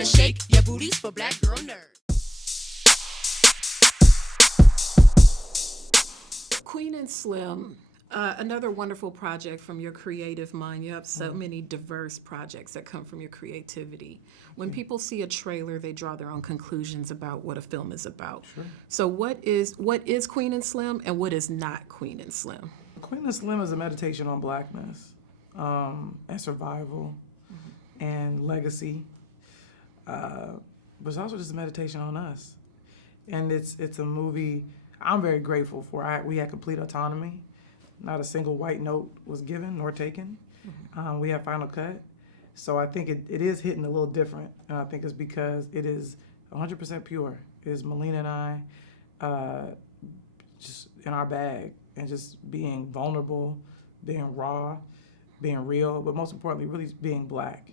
Better shake your booties for black girl nerds. Queen and Slim, another wonderful project from your creative mind. You have so many diverse projects that come from your creativity. When people see a trailer, they draw their own conclusions about what a film is about. Sure. So what is Queen and Slim and what is not Queen and Slim? Queen and Slim is a meditation on blackness and survival and legacy. But it's also just a meditation on us. And it's a movie I'm very grateful for. We had complete autonomy. Not a single white note was given nor taken. We had final cut. So I think it is hitting a little different. And I think it's because it is 100% pure. It is Melina and I just in our bag and just being vulnerable, being raw, being real, but most importantly, really being black.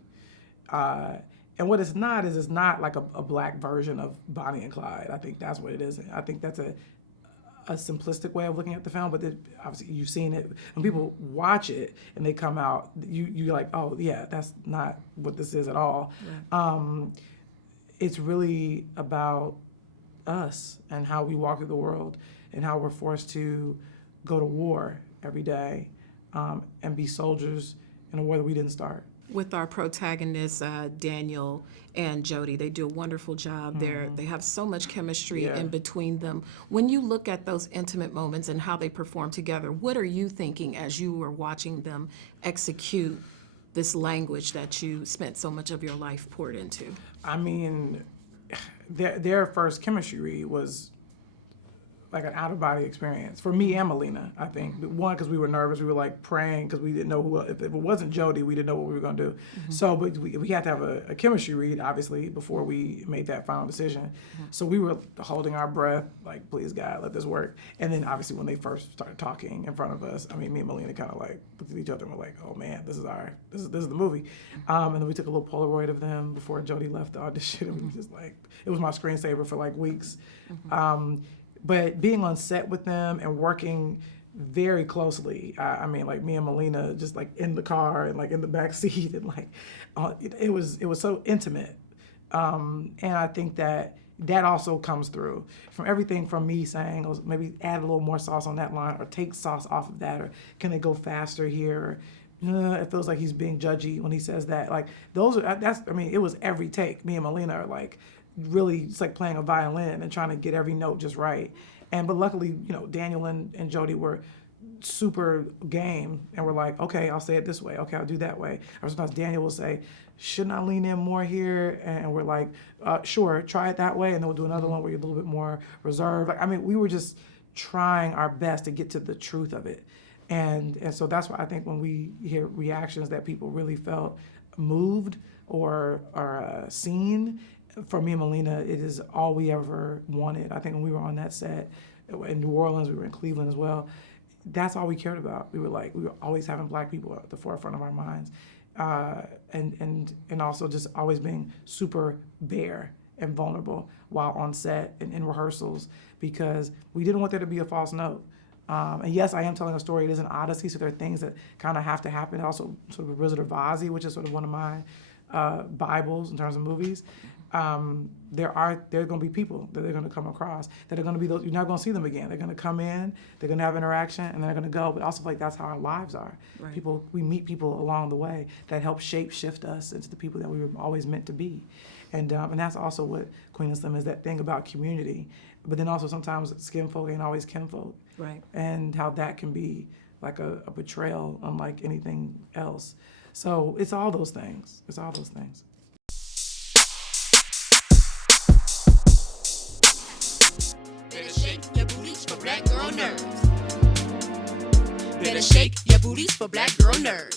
And what it's not is it's not like a black version of Bonnie and Clyde. I think that's what it is. I think that's a simplistic way of looking at the film, but obviously you've seen it. When people watch it and they come out, you're like, oh yeah, that's not what this is at all. Yeah. It's really about us and how we walk through the world and how we're forced to go to war every day and be soldiers in a war that we didn't start. With our protagonists, Daniel and Jodie, they do a wonderful job there. They have so much chemistry in between them. When you look at those intimate moments and how they perform together, what are you thinking as you were watching them execute this language that you spent so much of your life poured into? I mean, their first chemistry read was like an out-of-body experience for me and Melina, I think. One, because we were nervous. We were like praying because we didn't know if it wasn't Jodie, we didn't know what we were going to do. So, but we had to have a chemistry read, obviously, before we made that final decision. So we were holding our breath, like, please, God, let this work. And then, obviously, when they first started talking in front of us, I mean, me and Melina kind of like looked at each other and were like, oh, man, this is the movie. And then we took a little Polaroid of them before Jodie left the audition. And we just like, it was my screensaver for like weeks. But being on set with them and working very closely, I mean, like me and Melina just like in the car and like in the back seat and like, it was so intimate. And I think that also comes through from everything from me saying, oh, maybe add a little more sauce on that line or take sauce off of that, or can they go faster here? It feels like he's being judgy when he says that. Like it was every take. Me and Melina are like, really, it's like playing a violin and trying to get every note just right. But luckily, Daniel and Jodie were super game and were like, okay, I'll say it this way. Okay, I'll do that way. Or sometimes Daniel will say, shouldn't I lean in more here? And we're like, sure, try it that way. And then we'll do another one where you're a little bit more reserved. Like, I mean, we were just trying our best to get to the truth of it. And so that's why I think when we hear reactions that people really felt moved or seen, for me and Melina, it is all we ever wanted. I think when we were on that set in New Orleans, we were in Cleveland as well, that's all we cared about. We were always having black people at the forefront of our minds. And also just always being super bare and vulnerable while on set and in rehearsals, because we didn't want there to be a false note. And yes, I am telling a story. It is an odyssey, so there are things that kind of have to happen. Also, sort of a Wizard of Oz, which is sort of one of my Bibles in terms of movies. There are going to be people that they're going to come across that are going to be those, you're not going to see them again. They're going to come in, they're going to have interaction, and then they're going to go. But also, like, that's how our lives are. Right. We meet people along the way that help shift us into the people that we were always meant to be. And that's also what Queen and Slim is, that thing about community. But then also sometimes skin folk ain't always kinfolk. Right. And how that can be like a betrayal unlike anything else. So it's all those things. Better shake your booties for black girl nerds. Better shake your booties for black girl nerds.